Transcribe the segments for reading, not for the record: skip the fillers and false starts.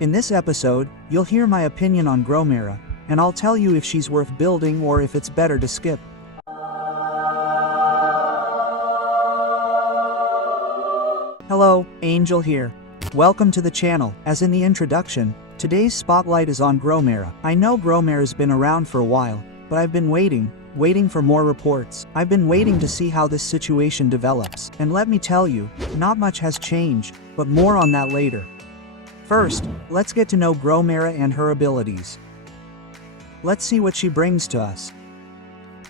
In this episode, you'll hear my opinion on Gromara, and I'll tell you if she's worth building or if it's better to skip. Hello, Angel here. Welcome to the channel. As in the introduction, today's spotlight is on Gromara. I know Gromara's been around for a while, but I've been waiting for more reports. I've been waiting to see how this situation develops. And let me tell you, not much has changed, but more on that later. First, let's get to know Gromara and her abilities. Let's see what she brings to us.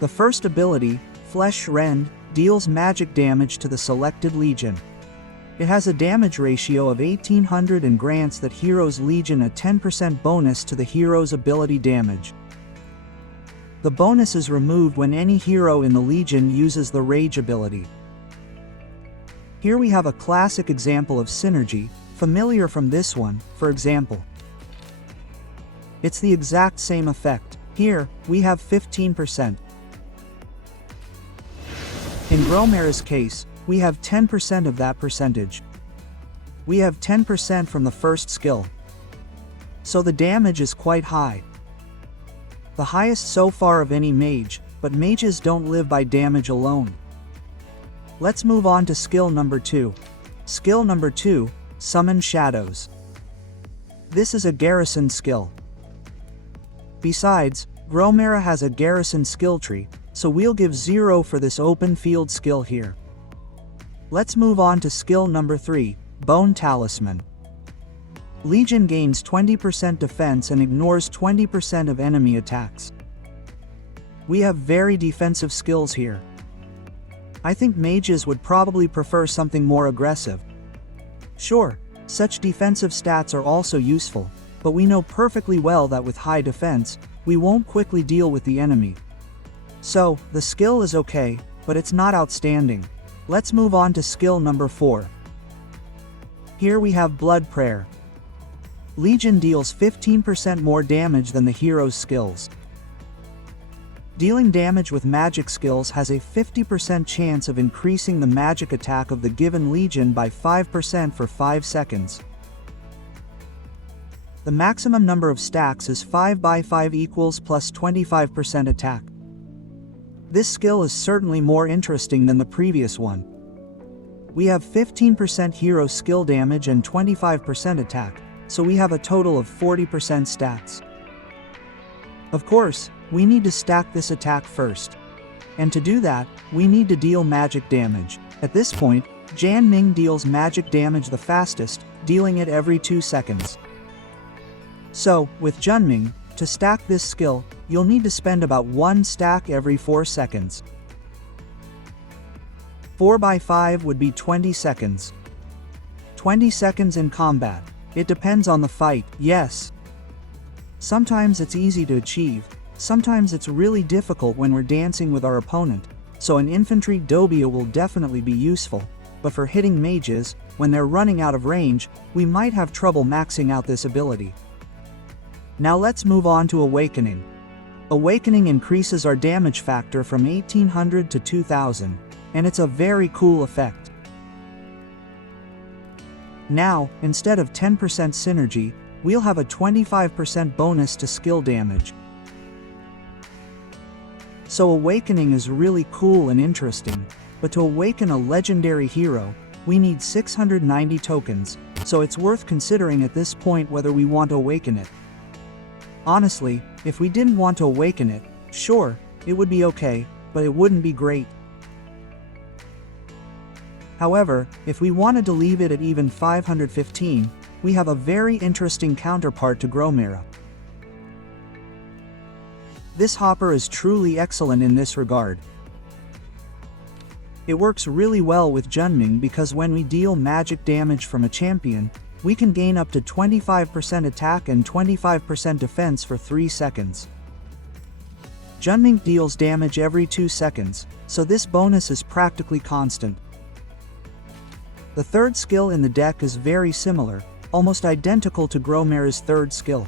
The first ability, Flesh Rend, deals magic damage to the selected legion. It has a damage ratio of 1800 and grants that hero's legion a 10% bonus to the hero's ability damage. The bonus is removed when any hero in the legion uses the rage ability. Here we have a classic example of synergy, familiar from this one, for example. It's the exact same effect. Here, we have 15%. In Gromara's case, we have 10% of that percentage. We have 10% from the first skill. So the damage is quite high. The highest so far of any mage, but mages don't live by damage alone. Let's move on to skill number 2. Skill number 2, Summon Shadows. This is a garrison skill. Besides, Gromara has a garrison skill tree, so we'll give 0 for this open field skill here. Let's move on to skill number 3, Bone Talisman. Legion gains 20% defense and ignores 20% of enemy attacks. We have very defensive skills here. I think mages would probably prefer something more aggressive. Sure, such defensive stats are also useful, but we know perfectly well that with high defense, we won't quickly deal with the enemy. So, the skill is okay, but it's not outstanding. Let's move on to skill number 4. Here we have Blood Prayer. Legion deals 15% more damage than the hero's skills. Dealing damage with magic skills has a 50% chance of increasing the magic attack of the given legion by 5% for 5 seconds. The maximum number of stacks is 5 by 5 equals plus 25% attack. This skill is certainly more interesting than the previous one. We have 15% hero skill damage and 25% attack, so we have a total of 40% stats. Of course, we need to stack this attack first. And to do that, we need to deal magic damage. At this point, Jan Ming deals magic damage the fastest, dealing it every 2 seconds. So, with Junming, to stack this skill, you'll need to spend about 1 stack every 4 seconds. 4 by 5 would be 20 seconds. 20 seconds in combat. It depends on the fight, yes. Sometimes it's easy to achieve, sometimes it's really difficult when we're dancing with our opponent, so an infantry dobia will definitely be useful, but for hitting mages, when they're running out of range, we might have trouble maxing out this ability. Now let's move on to Awakening. Awakening increases our damage factor from 1800 to 2000, and it's a very cool effect. Now, instead of 10% synergy, we'll have a 25% bonus to skill damage. So Awakening is really cool and interesting, but to awaken a legendary hero, we need 690 tokens, so it's worth considering at this point whether we want to awaken it. Honestly, if we didn't want to awaken it, sure, it would be okay, but it wouldn't be great. However, if we wanted to leave it at even 515, we have a very interesting counterpart to Gromara. This hopper is truly excellent in this regard. It works really well with Junming because when we deal magic damage from a champion, we can gain up to 25% attack and 25% defense for 3 seconds. Junming deals damage every 2 seconds, so this bonus is practically constant. The third skill in the deck is very similar, almost identical to Gromara's third skill.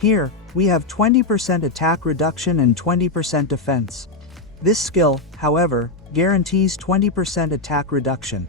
Here, we have 20% attack reduction and 20% defense. This skill, however, guarantees 20% attack reduction.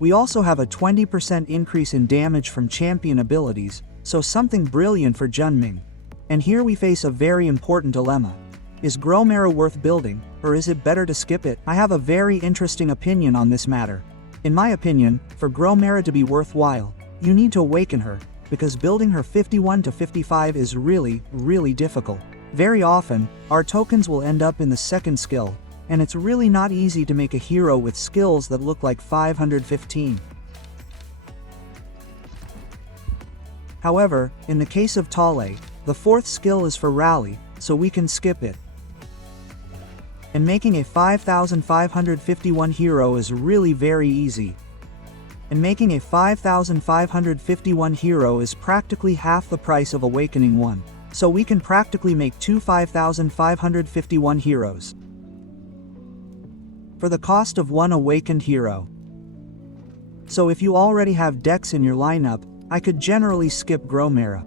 We also have a 20% increase in damage from champion abilities, so something brilliant for Junming. And here we face a very important dilemma. Is Gromara worth building, or is it better to skip it? I have a very interesting opinion on this matter. In my opinion, for Gromara to be worthwhile, you need to awaken her, because building her 51 to 55 is really difficult. Very often, our tokens will end up in the second skill, and it's really not easy to make a hero with skills that look like 515. However, in the case of Thaleia, the fourth skill is for rally, so we can skip it. And making a 5551 hero is really very easy. And making a 5551 hero is practically half the price of awakening one, so we can practically make two 5551 heroes for the cost of one awakened hero. So if you already have decks in your lineup, I could generally skip Gromara.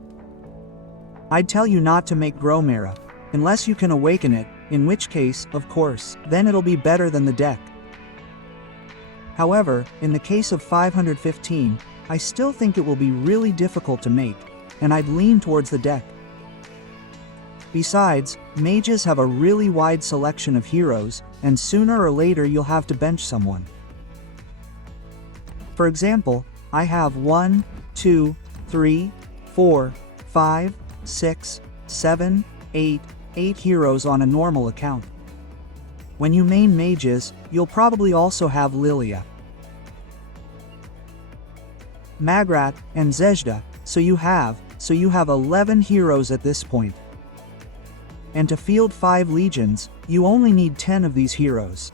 I'd tell you not to make Gromara, unless you can awaken it, in which case, of course, then it'll be better than the deck. However, in the case of 515, I still think it will be really difficult to make, and I'd lean towards the deck. Besides, mages have a really wide selection of heroes, and sooner or later you'll have to bench someone. For example, I have 1, 2, 3, 4, 5, 6, 7, 8 heroes on a normal account. When you main mages, you'll probably also have Lilia, Magrat, and Zejda, so you have 11 heroes at this point. And to field 5 legions, you only need 10 of these heroes.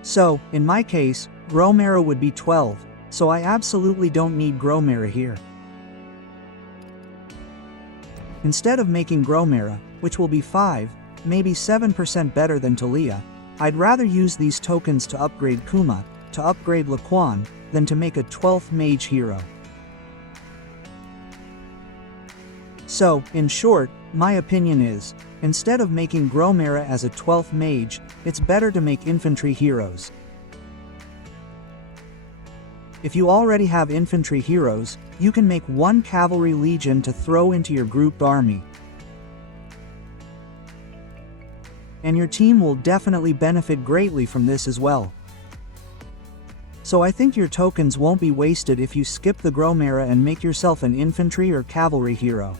So, in my case, Gromara would be 12, so I absolutely don't need Gromara here. Instead of making Gromara, which will be 5, maybe 7% better than Thaleia, I'd rather use these tokens to upgrade Kuma, to upgrade Laquan, than to make a 12th mage hero. So, in short, my opinion is, instead of making Gromara as a 12th mage, it's better to make infantry heroes. If you already have infantry heroes, you can make one cavalry legion to throw into your grouped army. And your team will definitely benefit greatly from this as well. So I think your tokens won't be wasted if you skip the Gromara and make yourself an infantry or cavalry hero.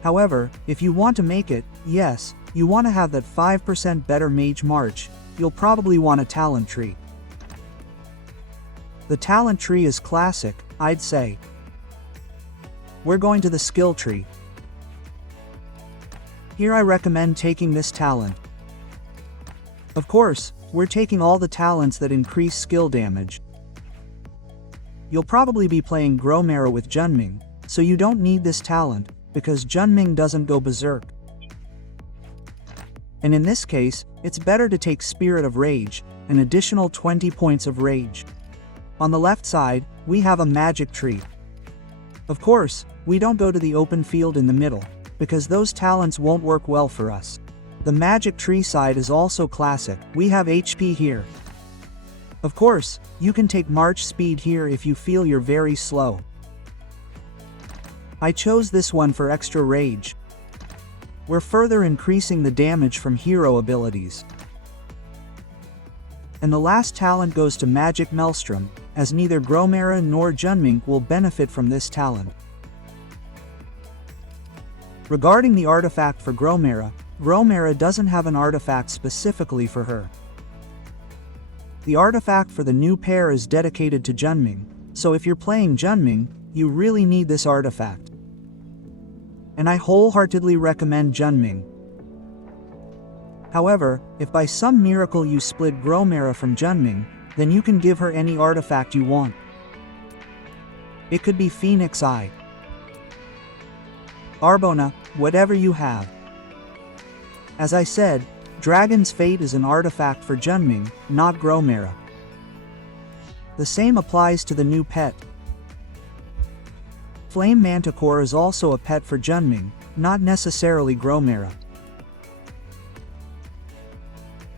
However, if you want to make it, yes, you want to have that 5% better mage march, you'll probably want a talent tree. The talent tree is classic, I'd say. We're going to the skill tree. Here I recommend taking this talent. Of course, we're taking all the talents that increase skill damage. You'll probably be playing Gromara with Junming, so you don't need this talent, because Junming doesn't go berserk. And in this case, it's better to take Spirit of Rage, an additional 20 points of rage. On the left side, we have a magic tree. Of course, we don't go to the open field in the middle, because those talents won't work well for us. The magic tree side is also classic. We have HP here. Of course, you can take March Speed here if you feel you're very slow. I chose this one for extra rage. We're further increasing the damage from hero abilities. And the last talent goes to Magic Maelstrom, as neither Gromara nor Junming will benefit from this talent. Regarding the artifact for Gromara, Gromara doesn't have an artifact specifically for her. The artifact for the new pair is dedicated to Junming, so if you're playing Junming, you really need this artifact. And I wholeheartedly recommend Junming. However, if by some miracle you split Gromara from Junming, then you can give her any artifact you want. It could be Phoenix Eye, Arbona, whatever you have. As I said, Dragon's Fate is an artifact for Junming, not Gromara. The same applies to the new pet. Flame Manticore is also a pet for Junming, not necessarily Gromara.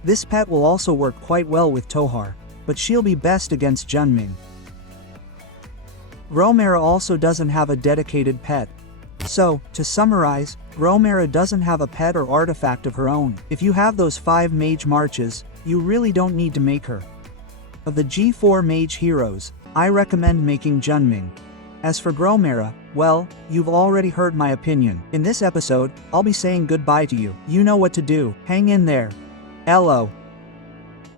This pet will also work quite well with Tohar, but she'll be best against Junming. Gromara also doesn't have a dedicated pet. So, to summarize, Gromara doesn't have a pet or artifact of her own. If you have those 5 mage marches, you really don't need to make her. Of the G4 mage heroes, I recommend making Junming. As for Gromara, well, you've already heard my opinion. In this episode, I'll be saying goodbye to you. You know what to do. Hang in there. Hello.